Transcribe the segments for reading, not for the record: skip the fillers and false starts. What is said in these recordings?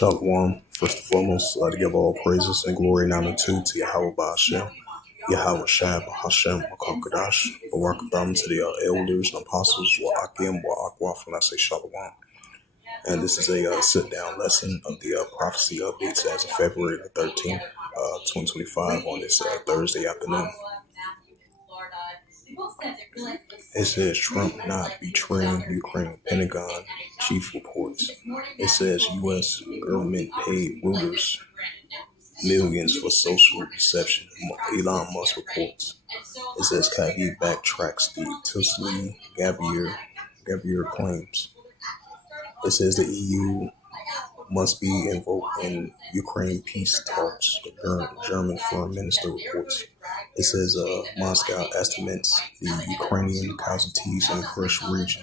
Shalom. First and foremost, to give all praises and glory and honor to Yahweh Ba'ashem, Yahweh Shab, Hashem, Makakadash, Barakatham to the elders and apostles, Wa'akim, Wa'akwaf, when I say Shalom. And this is a sit-down lesson of the prophecy updates as of February the 13th, 2025 on this Thursday afternoon. It says Trump not betraying Ukraine. Pentagon chief reports. It says U.S. government paid Reuters millions for social deception. Elon Musk reports. It says Kaveh backtracks the Tulsi Gabbard claims. It says the EU must be invoked in Ukraine peace talks, the German foreign minister reports. It says Moscow estimates the Ukrainian casualties in the crushed region.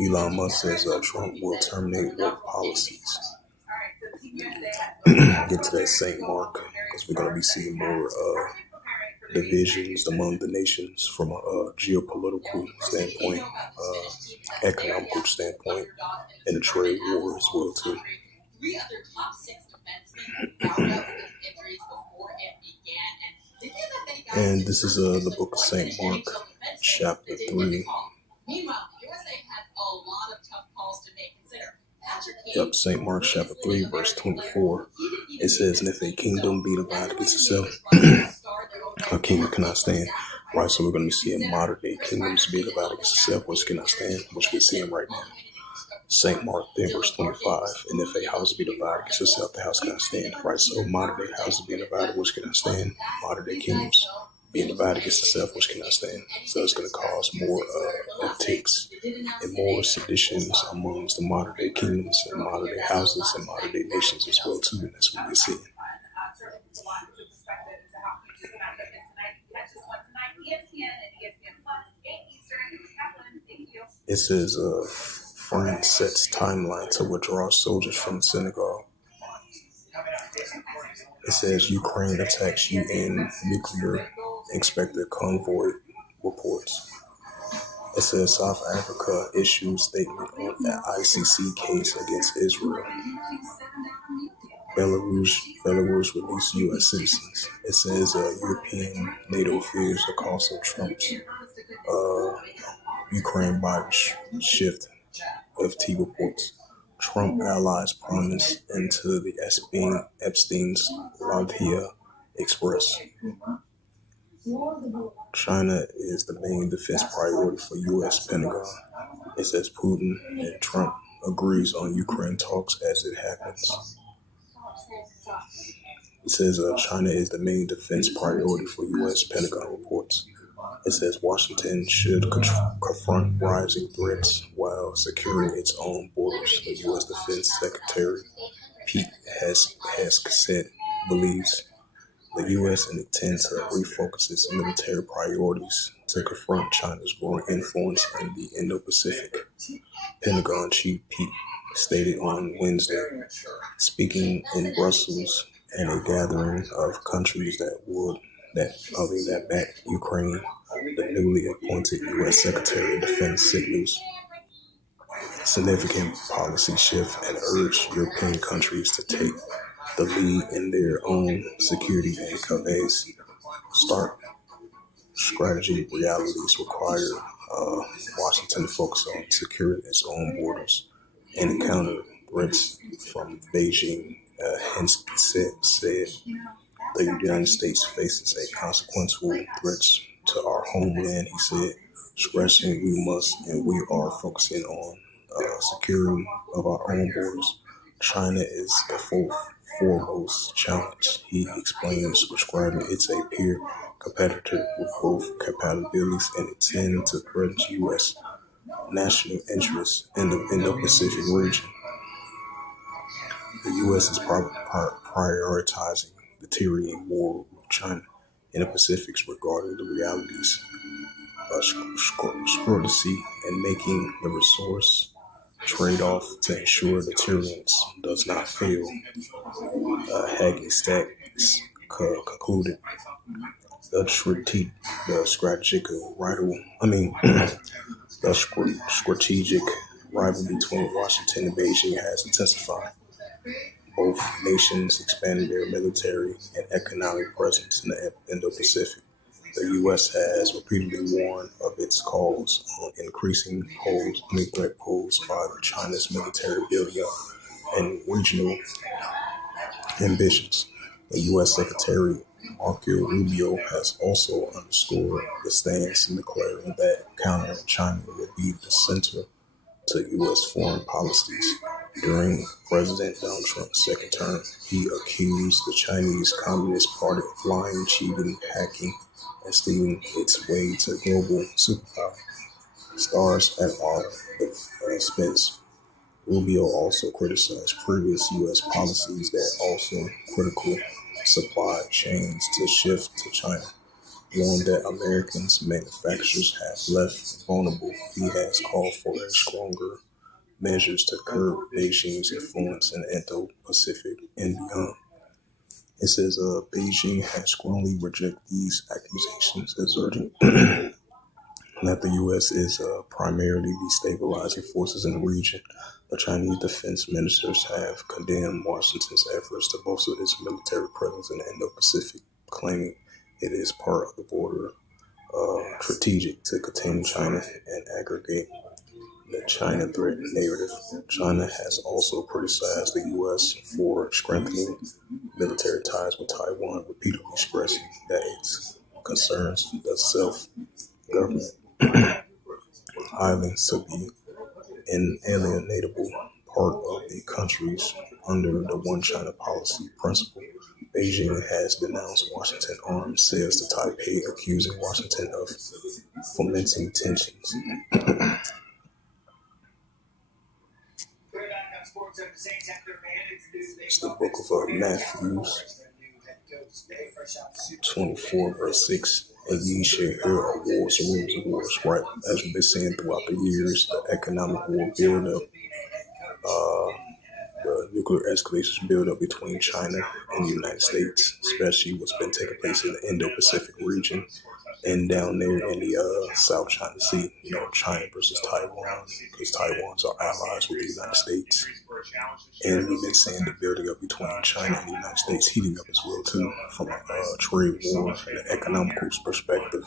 Elon Musk says Trump will terminate war policies. Get to that St. Mark, because we're going to be seeing more divisions among the nations from a geopolitical standpoint, economical standpoint, and a trade war as well too. And this is the book of St. Mark, chapter 3. Yep, St. Mark chapter 3, verse 24. It says, and if a kingdom be divided against itself, a kingdom cannot stand. Right, so we're going to be seeing modern day kingdoms be divided against itself, which cannot stand, which we're seeing right now. St. Mark 3, verse 25. And if a house be divided against itself, the house cannot stand. Right, so modern day houses being divided, which cannot stand. Modern day kingdoms being divided against itself, which cannot stand. So it's going to cause more upticks and more seditions amongst the modern day kingdoms and modern day houses and modern day nations as well too. And that's what we're seeing. It says France sets timeline to withdraw soldiers from the synagogue. It says Ukraine attacks UN nuclear expected convoy reports. It says South Africa issues statement on the ICC case against Israel. Belarus released U.S. citizens. It says European NATO fears the cost of Trump's Ukraine body shift. FT reports. Trump allies promise into the Epstein's Latvia Express. China is the main defense priority for U.S. Pentagon. It says Putin and Trump agrees on Ukraine talks as it happens. It says China is the main defense priority for U.S. Pentagon reports. It says Washington should confront rising threats while securing its own borders. The U.S. Defense Secretary Pete Hegseth believes the U.S. intends to refocus its military priorities to confront China's growing influence in the Indo-Pacific. Pentagon Chief Pete stated on Wednesday, speaking in Brussels at a gathering of countries that back Ukraine. The newly appointed U.S. Secretary of Defense signals significant policy shift and urged European countries to take the lead in their own security and conveys stark strategy realities require Washington to focus on securing its own borders and counter threats from Beijing. Hence said the United States faces a consequential threats to our homeland, he said, stressing we are focusing on securing of our own borders. China is the foremost challenge, he explains, describing it's a peer competitor with both capabilities and intend to threaten U.S. national interests in the Indo-Pacific region. The U.S. is prioritizing the Tyrian war with China in the Pacific regarding the realities of scrutiny and making the resource trade-off to ensure the Tyrians does not fail. Hagestad concluded the strategic rivalry between Washington and Beijing has intensified. Both nations expanded their military and economic presence in the Indo-Pacific. The U.S. has repeatedly warned of its calls on increasing threat posed by China's military building up and regional ambitions. The U.S. Secretary Marco Rubio has also underscored the stance in declaring that countering China will be the center to U.S. foreign policies. During President Donald Trump's second term, he accused the Chinese Communist Party of lying, cheating, hacking, and stealing its way to global superpower. Stars at our expense. Rubio also criticized previous U.S. policies that also critical supply chains to shift to China, warned that Americans' manufacturers have left vulnerable. He has called for a stronger measures to curb Beijing's influence in the Indo-Pacific and beyond. It says Beijing has strongly rejected these accusations, asserting that the U.S. is primarily destabilizing forces in the region. The Chinese defense ministers have condemned Washington's efforts to bolster its military presence in the Indo-Pacific, claiming it is part of the border strategic to contain China and aggregate the China threat narrative. China has also criticized the U.S. for strengthening military ties with Taiwan, repeatedly stressing that its concerns the self-government islands to be an inalienable part of the countries under the One China policy principle. Beijing has denounced Washington arms sales to Taipei, accusing Washington of fomenting tensions. It's the book of Matthews 24, verse 6. And ye shall hear of wars and rumors of wars, right? As we've been seeing throughout the years, the economic war build up, the nuclear escalations build up between China and the United States, especially what's been taking place in the Indo-Pacific region and down there in the South China Sea, China versus Taiwan, because Taiwan's our allies with the United States. And we've been seeing the building up between China and the United States heating up as well, too, from a trade war and an economical perspective,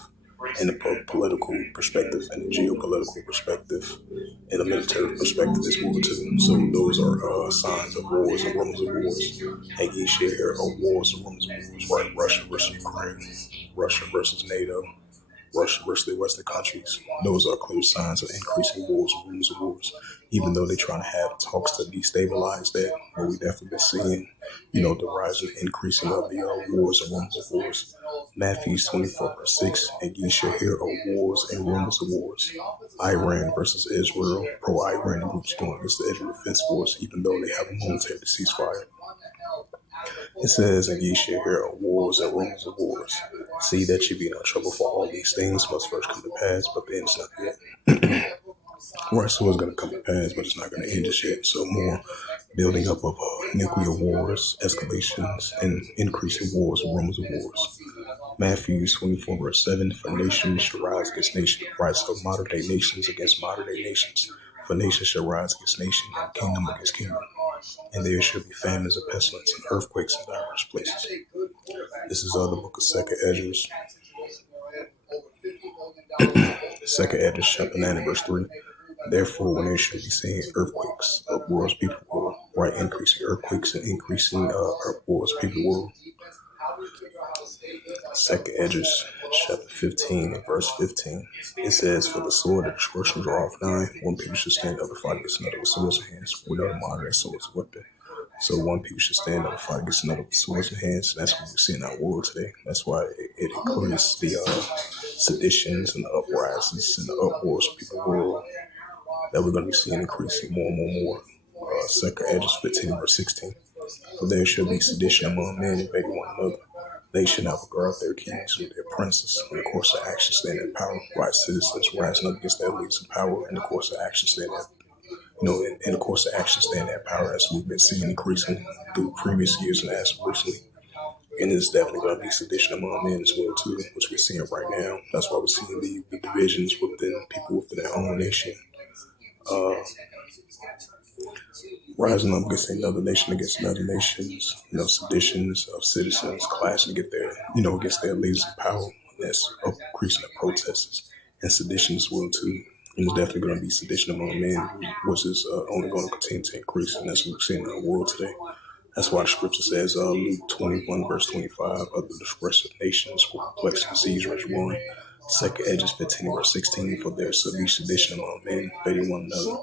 and a political perspective, and a geopolitical perspective, and a military perspective as well, too. So those are signs of wars and rumors of wars. And you should hear of wars and rumors of wars, right? Russia versus Ukraine, Russia versus NATO, Russia versus the Western countries. Those are clear signs of increasing wars and rumors of wars. Even though they're trying to have talks to destabilize that, but we definitely been seeing, the rise and increasing of the wars and rumors of wars. Matthew 24, verse 6, and ye shall hear of wars and rumors of wars. Iran versus Israel, pro-Iran groups going against the Israel Defense Force, even though they have a momentary ceasefire. It says, and ye shall hear of wars and rumors of wars. See that ye be not trouble, for all these things must first come to pass, but the end is not yet. Right, so it's going to come to pass, but it's not going to end just yet. So more building up of nuclear wars, escalations, and increasing wars and rumors of wars. Matthew 24, verse 7, for nations shall rise against nation. Right, so modern day nations against modern day nations. For nation shall rise against nation, and kingdom against kingdom. And there shall be famines and pestilence and earthquakes in diverse places. This is the book of Second Esdras. Second Esdras, chapter 9, verse 3. Therefore, when there shall be seen earthquakes, uproars, people will, right, increasing earthquakes and increasing uproars, people will. Second Esdras, chapter 15, and verse 15. It says, for the sword of destruction draweth nigh, one people should stand up and fight against another with swords in hands, without a moderate swords weapon. So one people should stand up and fight against another with swords in hands. That's what we see in our world today. That's why it includes the seditions and the uprisings and the uproars of people world that we're going to be seeing increasing more and more. Second Esdras 15, verse 16. For there shall be sedition among men invading one another. They should not regard their kings or their princes. In the course of action, stand in power. Right citizens rising up against their leaders in power. In the course of action, stand in the course of action, stand in power, as we've been seeing increasing through previous years and as recently. And it's definitely going to be sedition among men as well, too, which we're seeing right now. That's why we're seeing the divisions within people within their own nation. rising up against another nation, against other nations, seditions of citizens clashing to get their, against their leaders in power. That's increasing the protests and sedition as well too. And there's definitely going to be sedition among men, which is only going to continue to increase, and that's what we're seeing in the world today. That's why the scripture says, Luke 21, verse 25, of the dispersed nations will perplex the siege rage warring. Second Edges 15, verse 16, for there shall be sedition among men, fighting one another.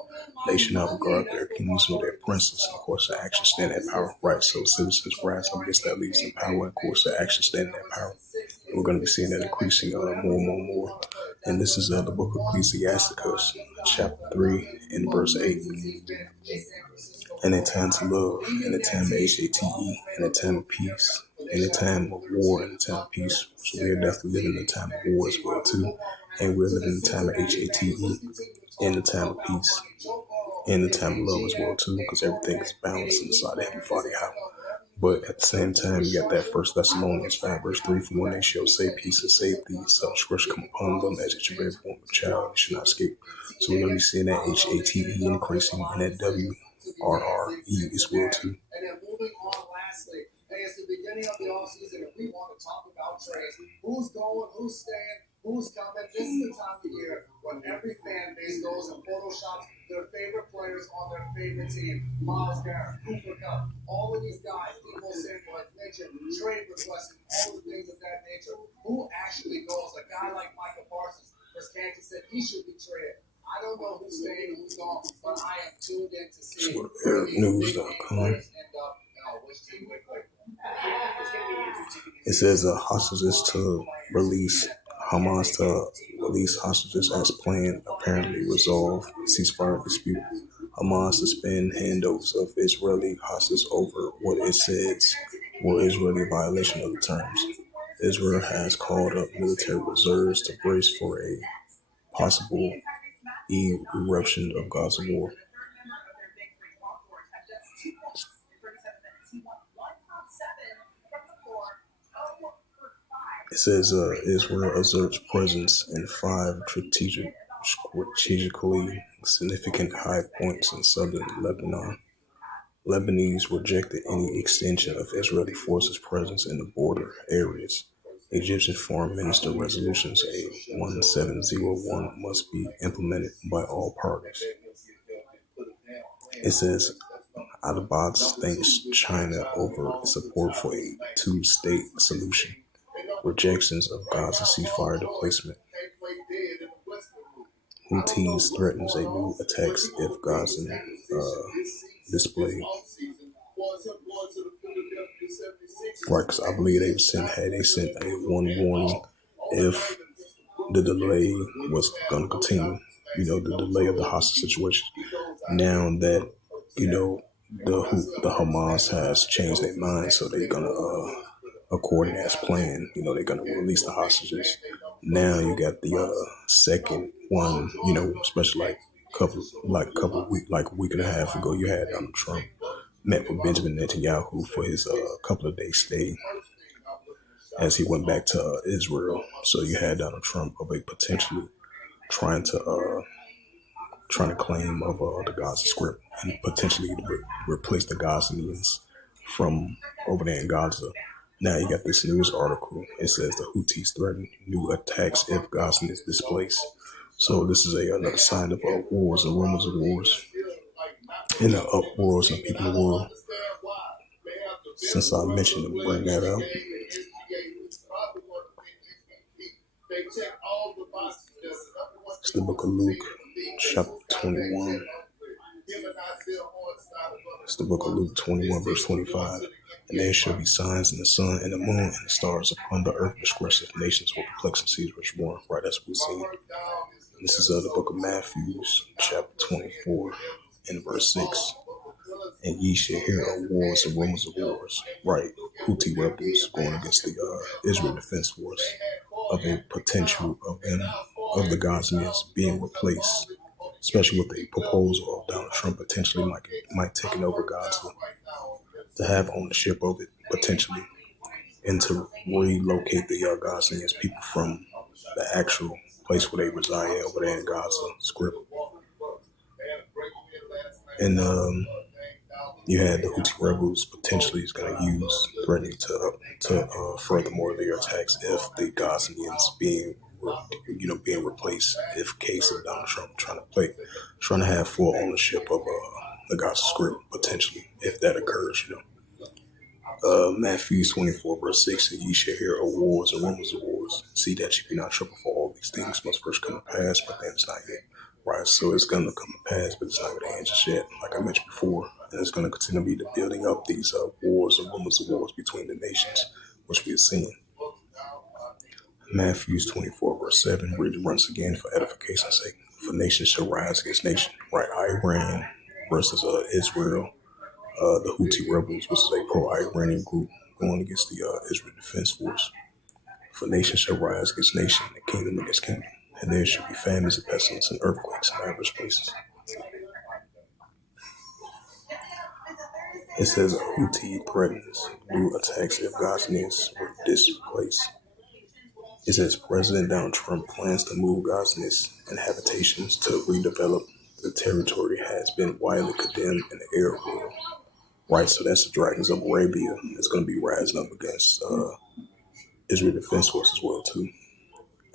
They should not regard their kings or their princes, and of course, their actions stand in power. Right, so citizens rise up against their leaders in power, and of course, their actions stand in power. And we're going to be seeing that increasing more and more and more. And this is the book of Ecclesiasticus, chapter 3, and verse 8. And a time to love, and a time of HATE, and a time of peace, and a time of war, and a time of peace. So we're definitely living in a time of war as well too. And we're living in a time of HATE, and a time of peace, and a time of love as well too, because everything is balanced inside the Heavenly Father house. But at the same time, you got that First Thessalonians 5, verse 3, for when they shall say peace and safety, such scripture come upon them as it should be born of a child, you should not escape. So we're going to be seeing that HATE increasing, and that WRRE as well too. Hey, it's the beginning of the offseason, and we want to talk about trades. Who's going, who's staying, who's coming. This is the time of year when every fan base goes and photoshops their favorite players on their favorite team. Miles Garrett, Cooper Cup, all of these guys, people saying, like mentioned, trade requests, all the things of that nature. Who actually goes? A guy like Michael Parsons, as Kansas said, he should be traded. I don't know who's staying and who's gone, but I am tuned in to see AirNews.com. It says hostages to release Hamas to release hostages as planned, apparently resolve ceasefire dispute. Hamas suspend handovers of Israeli hostages over what it says were Israeli violation of the terms. Israel has called up military reserves to brace for a possible eruption of Gaza war. It says Israel asserts presence in 5 strategically significant high points in southern Lebanon. Lebanese rejected any extension of Israeli forces' presence in the border areas. Egyptian Foreign Minister resolutions A1701 must be implemented by all parties. It says Abbas thanks China over support for a 2-state solution. Rejections of Gaza ceasefire displacement. Houthis threatens a new attacks if Gaza display. Right, because I believe they sent a one warning if the delay was going to continue. The delay of the hostage situation. Now that the Hamas has changed their mind, so they're gonna according as planned, they're gonna release the hostages. Now you got the second one, especially a week and a half ago, you had Donald Trump met with Benjamin Netanyahu for his couple of days stay as he went back to Israel. So you had Donald Trump of a potentially trying to claim of the Gaza Strip and potentially replace the Gazans from over there in Gaza. Now you got this news article. It says the Houthis threaten new attacks if Gaza is displaced. So this is another sign of wars and rumors of wars and the uproars and people in the world. Since I mentioned it, bring that up. It's the book of Luke, chapter 21. It's the book of Luke 21, verse 25. And there shall be signs in the sun and the moon and the stars upon the earth. Disgressive nations will perplex and seize which born. Right, that's what we see. This is the book of Matthew, chapter 24, and verse 6. And ye shall hear of wars and rumors of wars. Right, Houthi rebels going against the Israel Defense Force of a potential of the Gazans being replaced, especially with the proposal of Donald Trump potentially might taking over Gaza to have ownership of it potentially, and to relocate the Gazans people from the actual place where they reside over there in Gaza Strip. And You had the Houthi rebels potentially is going to use threatening to furthermore their attacks if the Ghaznavians being replaced. If case of Donald Trump trying to have full ownership of the Gaza Strip potentially if that occurs. Matthew 24 verse 6 says, "Ye shall hear of wars and rumors of wars. See that ye be not troubled, for all these things must first come to pass, but then it's not yet." Right, so it's going to come to pass, but it's not going to end just yet, like I mentioned before. And it's going to continue to be the building up these wars and rumors of wars between the nations, which we have seen. Matthew 24 verse 7 read it once again for edification's sake. For nation shall rise against nation. Right, Iran versus Israel. The Houthi rebels, which is a pro-Iranian group, going against the Israel Defense Force. For nation shall rise against nation, and kingdom against kingdom, and there shall be famines and pestilence and earthquakes in diverse places. It says Houthi threatens new attacks if Ghaznavians were displaced. It says President Donald Trump plans to move Ghaznavians and habitations to redevelop the territory has been widely condemned in the Arab world. Right, so that's the dragons of Arabia that's going to be rising up against Israel Defense Force as well too,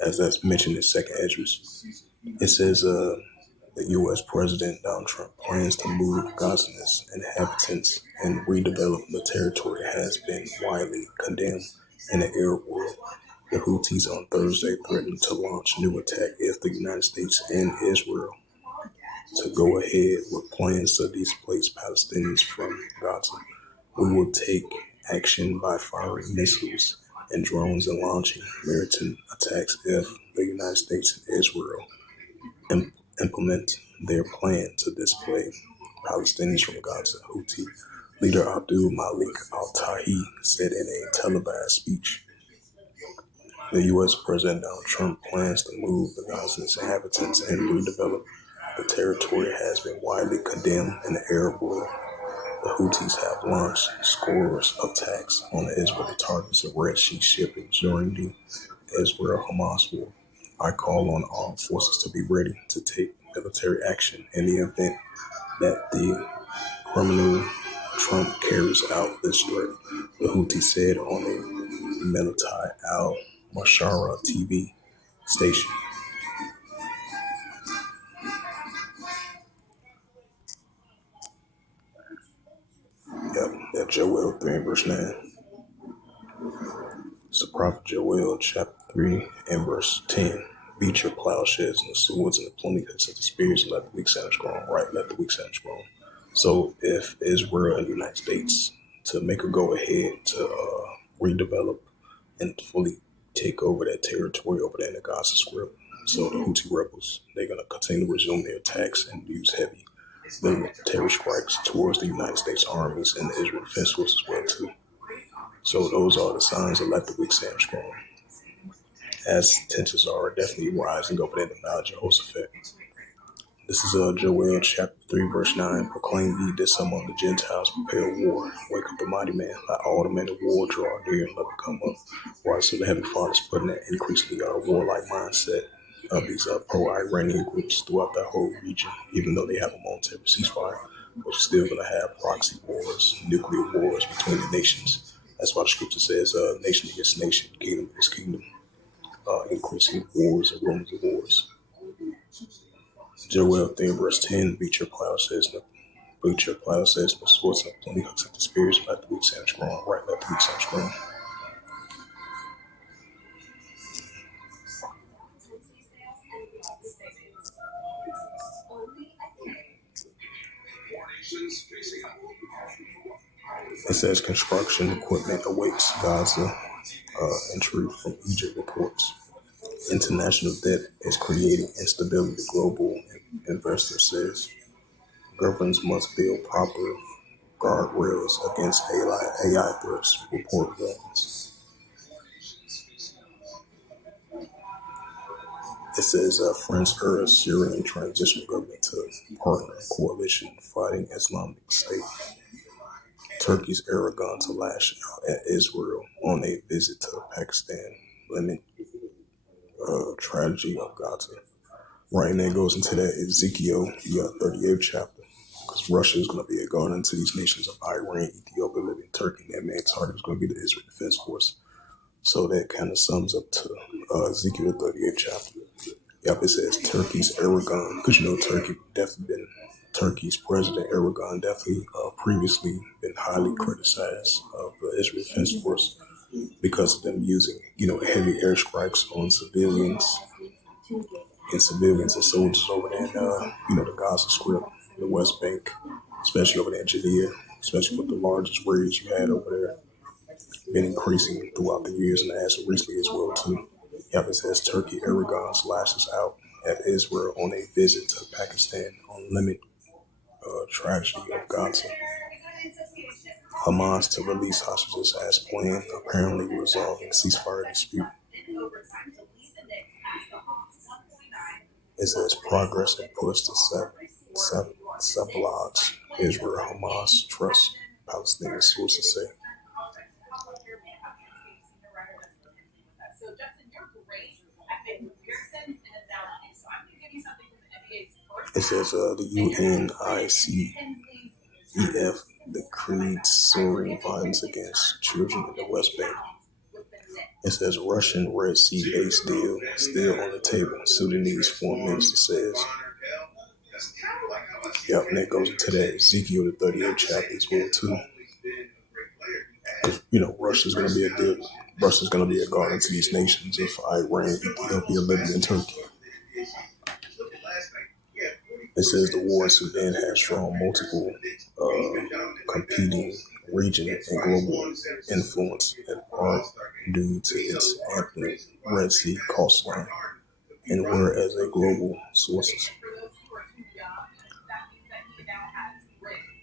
as that's mentioned in Second Esdras. It says the U.S. President Donald Trump plans to move Ghaznavians inhabitants and redevelop the territory has been widely condemned in the Arab world. The Houthis on Thursday threatened to launch a new attack if the United States and Israel to go ahead with plans to displace Palestinians from Gaza. We will take action by firing missiles and drones and launching maritime attacks if the United States and Israel implement their plan to displace Palestinians from Gaza. Houthi leader Abdul Malik al-Tahi said in a televised speech. The U.S. President Donald Trump plans to move the Gaza's inhabitants and redevelop the territory has been widely condemned in the Arab world. The Houthis have launched scores of attacks on the Israeli targets of Red Sea shipping during the Israel-Hamas war. I call on all forces to be ready to take military action in the event that the criminal Trump carries out this threat, the Houthi said on a Melati al-Mashara TV station. That Joel 3 verse 9. So Prophet Joel chapter 3 and verse 10. Beat your plowshares and the swords and the pruning hooks and the spears and let the weak sound strong. Right, let the weak sound strong. So if Israel and the United States to make a go ahead to redevelop and fully take over that territory over there in the Gaza Strip, so the Houthi rebels, they're going to continue to resume their attacks and use heavy military strikes towards the United States armies and the Israel Defense Force as well too. So those are the signs of let the weak stand strong. As tensions are definitely rising over there in the Valley of Jehoshaphat. This is Joel chapter 3 verse 9. Proclaim ye this among the Gentiles, prepare war. Wake up the mighty man, let all the men of war draw near and let them come up. Right, so the Heavenly Father is putting that increasingly warlike mindset of these pro-Iranian groups throughout that whole region, even though they have a momentary ceasefire, but you're still going to have proxy wars, nuclear wars between the nations. That's why the scripture says nation against nation, kingdom against kingdom, increasing wars and rumors of wars. Joel 3 verse 10, beat your plowshares and the swords and the pruning hooks and the spears, and let the weak sound strong. Right, let the weak sound strong. It says construction equipment awaits Gaza entry from Egypt reports. International debt is creating instability, global investor says. Governments must build proper guardrails against AI threats, report warns. It says French urged Syrian transitional government to partner in coalition fighting Islamic State. Turkey's Erdogan to lash out at Israel on a visit to Pakistan. Limit tragedy of Gaza. Right, and that goes into that Ezekiel, 38th chapter. because Russia is going to be a guardian to these nations of Iran, Ethiopia, Libya, and Turkey. And that main target is going to be the Israel Defense Force. So that kind of sums up to Ezekiel 38th chapter. Yep, it says Turkey's Erdogan, because Turkey's president Erdogan definitely previously been highly criticized of the Israel Defense Force because of them using, heavy airstrikes on civilians and soldiers over there in, the Gaza Strip, the West Bank, especially over there in Judea, especially with the largest raids you had over there, been increasing throughout the years and as recently as well too. Yep, it says Turkey Erdogan lashes out at Israel on a visit to Pakistan on limit tragedy of Gaza. Hamas to release hostages as planned, apparently resolving ceasefire dispute. It says progress and push to stabilize Israel. Hamas trust Palestinian sources say. It says the UNICEF decreed soaring violence against children in the West Bank. It says Russian Red Sea base deal still on the table, Sudanese foreign minister says. Yep, and that goes into that Ezekiel the 38th chapter as well too. Because Russia's gonna be a guardian to these nations of Iran, Ethiopia, Libya, and Turkey. It says the war in Sudan has drawn multiple competing region and global influence, in part due to its ample Red Sea coastline, and whereas a global sources.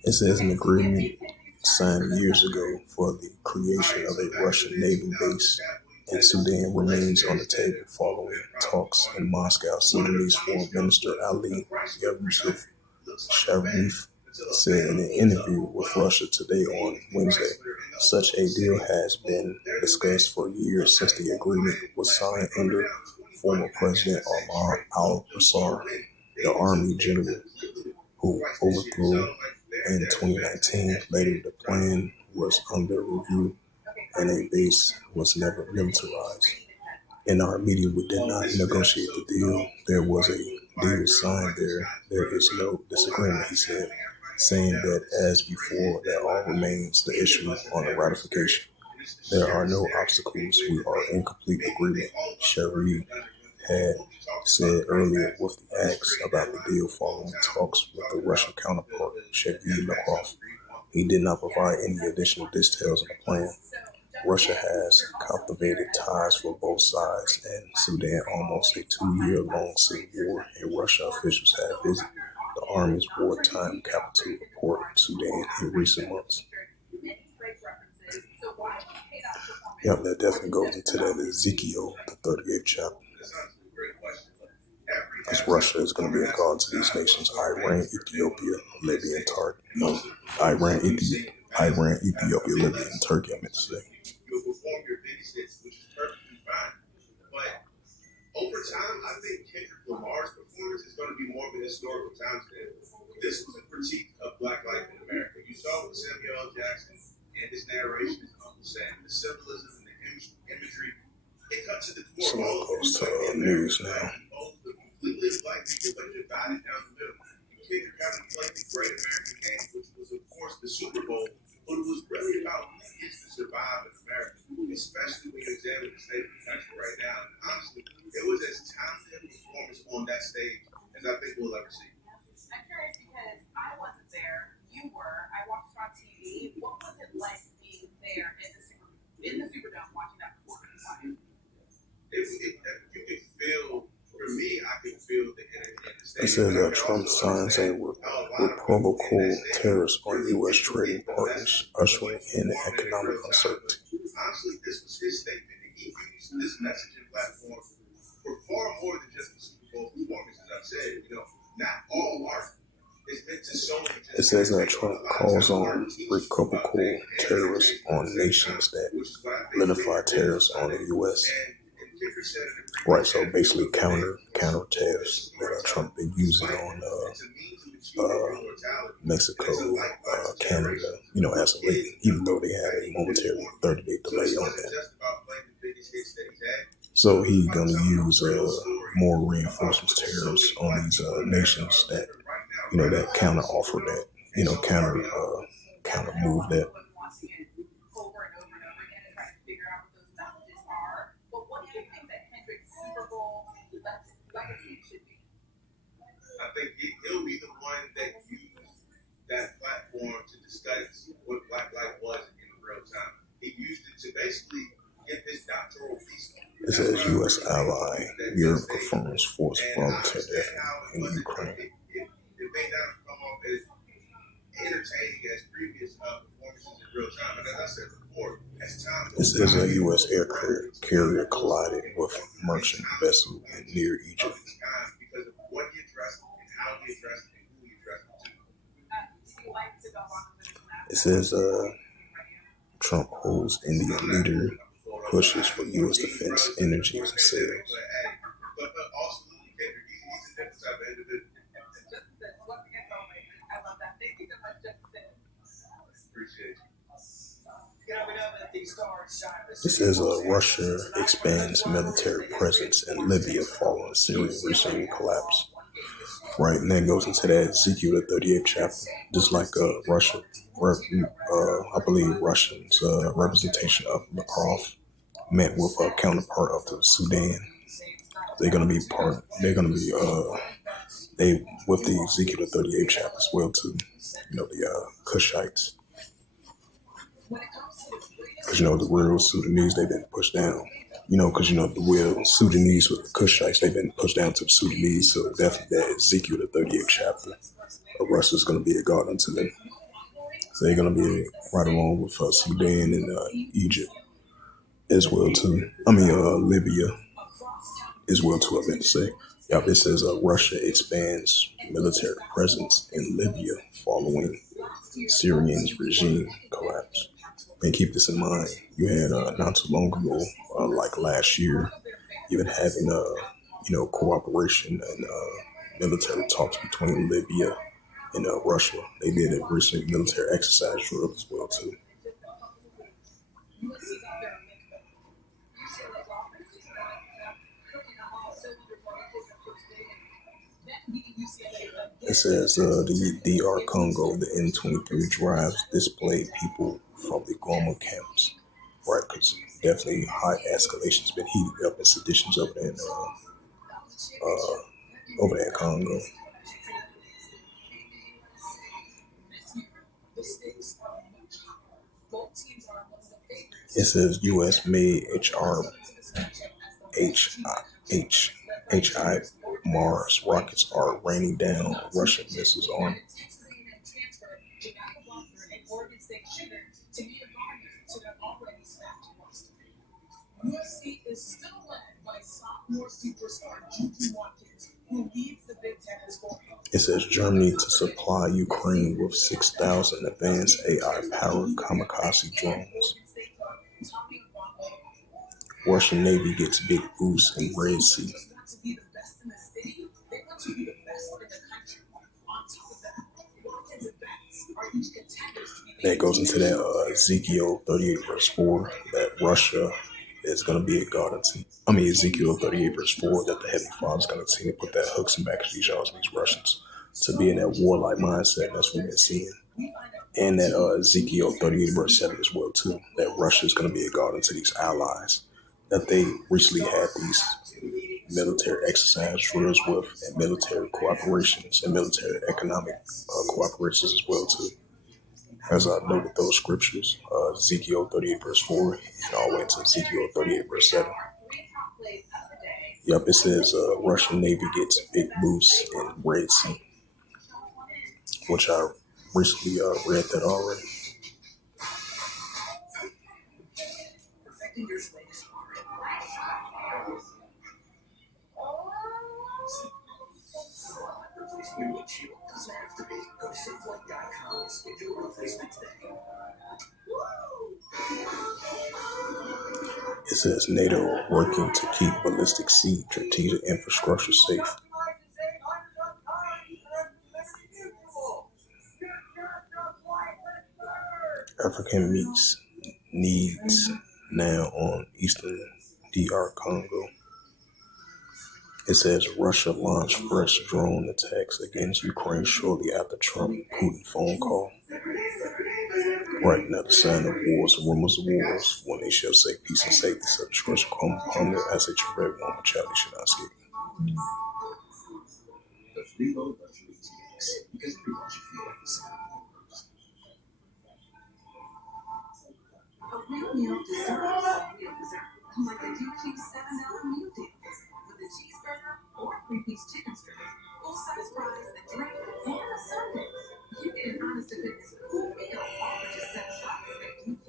It says an agreement signed years ago for the creation of a Russian naval base in Sudan remains on the table following talks in Moscow. Sudanese Foreign Minister Ali Yusuf Sharif said in an interview with Russia Today on Wednesday, such a deal has been discussed for years since the agreement was signed under former President Omar al-Bashir, the army general who overthrew in 2019. Later, the plan was under review and a base was never militarized. In our meeting, we did not negotiate the deal. There was a deal signed there. There is no disagreement, he said, saying that as before, that all remains the issue on the ratification. There are no obstacles. We are in complete agreement, Sharif had said earlier with the acts about the deal following talks with the Russian counterpart, Sergei Lavrov. He did not provide any additional details on the plan. Russia has cultivated ties for both sides and Sudan, almost a 2-year-long civil war, and Russia officials have visited the army's wartime capital of Port Sudan in recent months. Yep, that definitely goes into that Ezekiel, the 38th chapter. Because Russia is going to be a guard to these nations: Iran, Ethiopia, Libya, and Turkey. Iran, Ethiopia, Libya, and Turkey, I meant to say. Over time, I think Kendrick Lamar's performance is going to be more of an historical time today. This was a critique of Black life in America. You saw with Samuel L. Jackson and his narration, his Uncle Sam, the symbolism and the imagery. It cuts to the core. So it goes to news now. Completely black people, but divided down the middle. Kendrick got to play the great American game, which was, of course, the Super Bowl, but it was really about who gets to survive in America, especially when you examine the state of the country right now. And honestly, it was as talented a performance on that stage as I think we'll ever see. I'm curious because I wasn't there. You were. I watched it on TV. What was it like being there in the Superdome watching that performance live? You could feel. For me, I can feel the energy in the state. It says that Trump signs a reciprocal tariffs on U.S. trading partners, ushering in economic uncertainty. Honestly, this was his statement, and he used this messaging platform for far more than just the Super Bowl performance. As I've said, not all art is meant to show. It says that Trump calls on reciprocal tariffs on nations that litify tariffs on the U.S. Right, so basically counter tariffs that Trump been using on Mexico, Canada, as of late, even though they had a momentary 30-day delay on that. So he's going to use more reinforcements tariffs on these nations that, that counter offer that, counter move that. It says U.S. ally, Europe confirms force volunteer death in Ukraine. It says a U.S. air carrier collided with merchant vessel near Egypt. It says Trump holds Indian leader pushes for U.S. defense, energy, and sales. It says Russia expands military presence in Libya following Syrian regime collapse. Right, and that goes into that Ezekiel the 38th chapter. Just like Russia, I believe Russians' representation of Makarov met with a counterpart of the Sudan. They're gonna be they with the Ezekiel the 38th chapter as well too. The Cushites. Because, the real Sudanese, they've been pushed down. Because, the real Sudanese with the Cushites, they've been pushed down to the Sudanese. So definitely that Ezekiel, the 38th chapter of Russia is going to be a God unto them. So they're going to be right along with Sudan and Egypt as well, too. Libya as well, too, I meant to say. Yep, it says Russia expands military presence in Libya following Syrian's regime collapse. And keep this in mind, you had not too long ago, like last year, even having cooperation and military talks between Libya and Russia. They did a recent military exercise drill as well too. It says the DR Congo, the M23 drives display people from the Goma camps. Right, because definitely high escalation's been heating up and seditions over there in Congo. It says U.S. made HI Mars rockets are raining down Russian missiles on. It says Germany to supply Ukraine with 6,000 advanced AI-powered kamikaze drones. Russian Navy gets big boost in Red Sea. That goes into that Ezekiel 38 verse 4 that Russia is going to be a god unto. Ezekiel 38 verse 4 that the Heavenly Father is going to continue to put that hooks and back of these y'all, these Russians, to be in that warlike mindset. That's what we've been seeing. And that Ezekiel 38 verse 7 as well too, that Russia is going to be a god unto these allies that they recently had these military exercise drills with, and military cooperations and military economic cooperations as well too. As I noted those scriptures, Ezekiel 38 verse 4 and all the way to Ezekiel 38 verse 7. Yep, it says Russian Navy gets big boosts in Red Sea, which I recently read that already. It says NATO working to keep ballistic sea strategic infrastructure safe. African meats needs now on eastern DR Congo. It says Russia launched fresh drone attacks against Ukraine shortly after Trump-Putin phone call. Right now, the sign of wars, rumors of wars, when they shall say peace and safety, such destruction come upon them as they tread one with child, they should not escape. A real meal deserves a real dessert. Like a UQ $7 meal deal. With a cheeseburger or 3-piece chicken strips, full-size fries, a drink, and a sundae. You get an honest-to-goodness cool meal all for just $7 at UQ.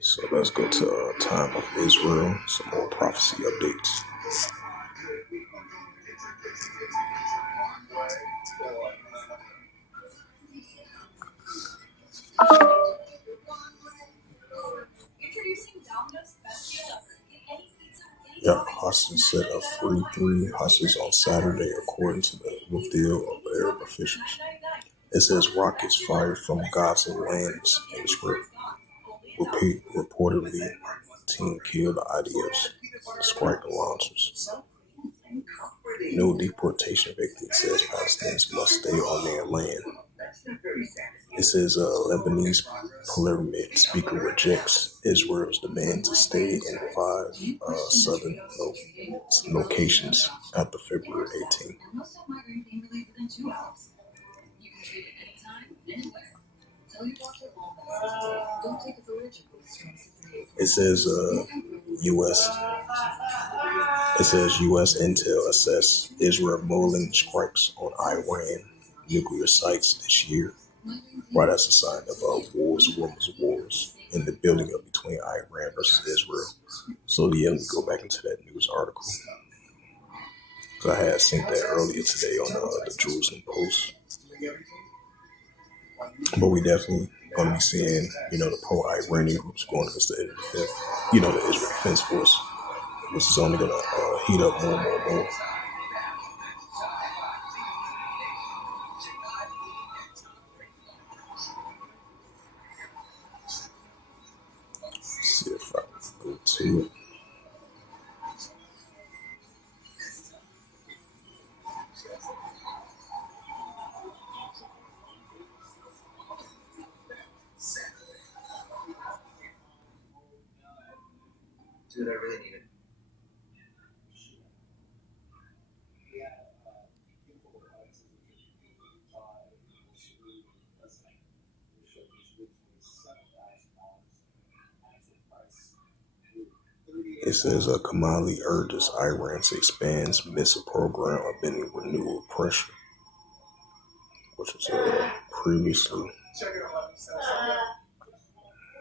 So let's go to Time of Israel, some more prophecy updates. Yep, hostage set up free 3 hostages on Saturday, according to the reveal of Arab officials. It says rockets fired from Gaza lands in the script. Reportedly, team killed the IDF's strike launchers. No deportation victim says Palestinians must stay on their land. It says Lebanese parliament speaker rejects Israel's demand to stay in 5 southern locations after February 18th. It says U.S. intel assess Israel rolling strikes on Iran nuclear sites this year. Right, that's a sign of wars, rumors of wars, in the building up between Iran versus Israel. So yeah, let me go back into that news article. I had seen that earlier today on the Jerusalem Post. But we definitely going to be seeing, the pro-Iranian groups going against the the Israel Defense Force, which is only going to heat up more and more and more. Let's see if I can go to it. Dude, I really need it. It says Kamali urges Iran to expand missile program amid renewal pressure, which was previously.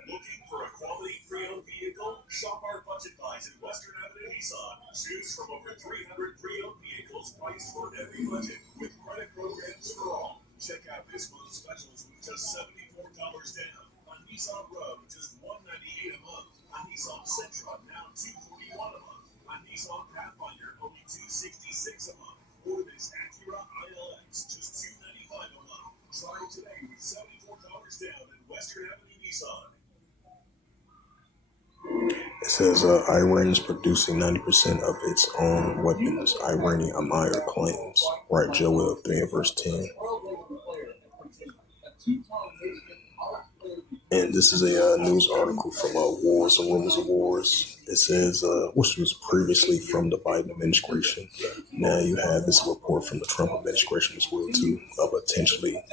Looking for a quality pre-owned vehicle? Shop our budget buys at Western Avenue Nissan. Choose from over 300 pre-owned vehicles priced for every budget with credit programs for all. Check out this month's specials with just $74 down. On Nissan Rogue, just $198 a month. On Nissan Sentra, now $241 a month. On Nissan Pathfinder, only $266 a month. Or this Acura ILX, just $295 a month. Try it today with $74 down at Western Avenue Nissan. It says Iran is producing 90% of its own weapons, Iranian Amir claims. Right, Joel 3 and verse 10. And this is a news article from Wars and Rumors of Wars. It says, which was previously from the Biden administration. Now you have this report from the Trump administration as well, too, of potentially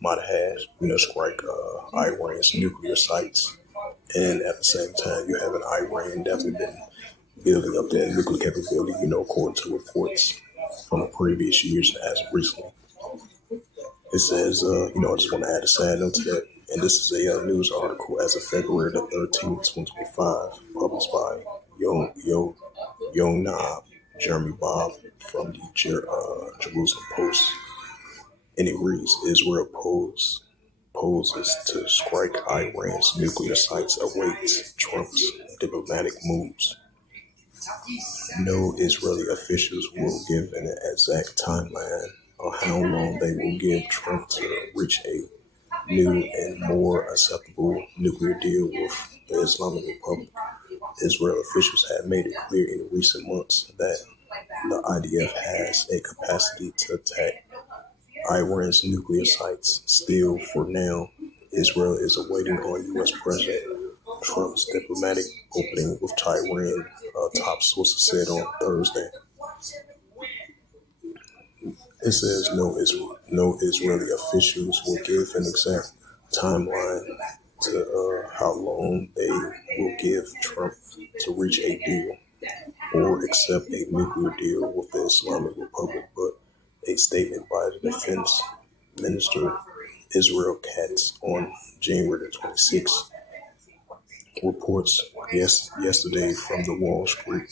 might have, strike Iran's nuclear sites. And at the same time, you have an Iran definitely been building up their nuclear capability, according to reports from the previous years as of recently. It says, I just want to add a side note to that. And this is a news article as of February the 13th, 2025, published by Yonah Jeremy Bob from the Jerusalem Post. And it reads, Israel proposes to strike Iran's nuclear sites awaits Trump's diplomatic moves. No Israeli officials will give an exact timeline on how long they will give Trump to reach a new and more acceptable nuclear deal with the Islamic Republic. Israel officials have made it clear in recent months that the IDF has a capacity to attack Iran's nuclear sites. Still, for now, Israel is awaiting on U.S. President Trump's diplomatic opening with Tehran, top sources said on Thursday. It says no Israeli officials will give an exact timeline to how long they will give Trump to reach a deal or accept a nuclear deal with the Islamic Republic, but a statement by the defense minister Israel Katz on January 26 reports yesterday from the Wall Street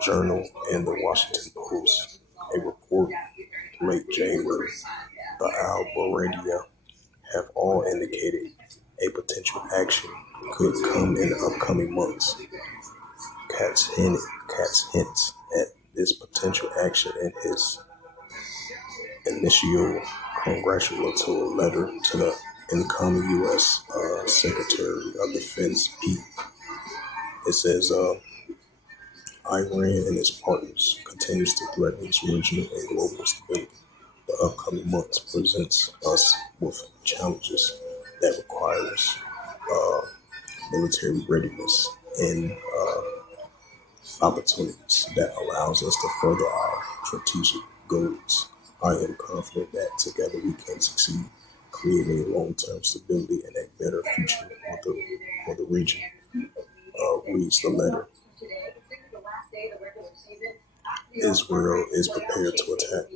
Journal and the Washington Post. A report late January, the Al Baradia have all indicated a potential action could come in the upcoming months. Katz hints at this potential action in his initial congratulatory letter to the incoming U.S. Secretary of Defense Pete. It says Iran and its partners continues to threaten its regional and global stability. The upcoming months presents us with challenges that requires military readiness and opportunities that allows us to further our strategic goals. I am confident that together we can succeed, creating long-term stability and a better future for the region, reads the letter. Israel is prepared to attack.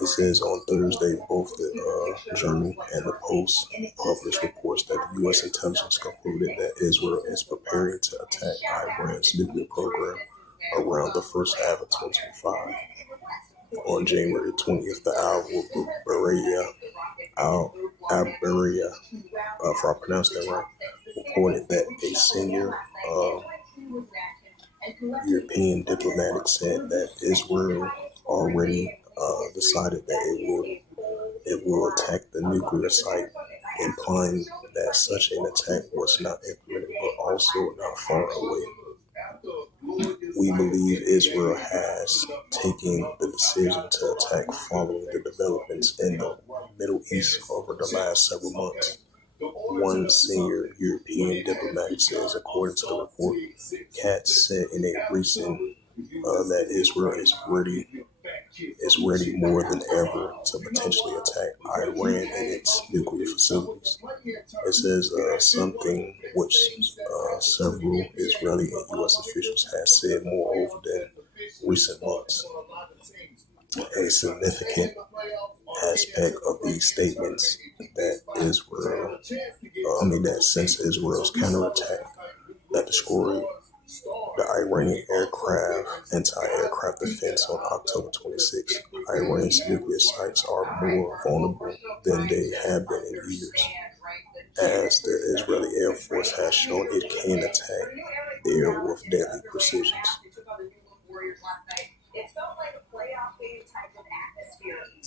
It says on Thursday, both the Journal and the Post published reports that the U.S. intelligence concluded that Israel is preparing to attack Iran's nuclear program around the first half of 2025. On January 20th, the Al-Bararia, if I pronounced that right, reported that a senior European diplomat said that Israel already decided that it will attack the nuclear site, implying that such an attack was not implemented but also not far away. We believe Israel has taken the decision to attack following the developments in the Middle East over the last several months. One senior European diplomat says, according to the report, Katz said in a recent that Israel is ready more than ever to potentially attack Iran and its nuclear facilities. It says something which several Israeli and U.S. officials have said moreover than recent months. A significant aspect of these statements that since Israel's counterattack that destroyed the Iranian anti-aircraft defense on October 26, Iran's nuclear sites are more vulnerable than they have been in years, as the Israeli Air Force has shown it can attack there with deadly precision.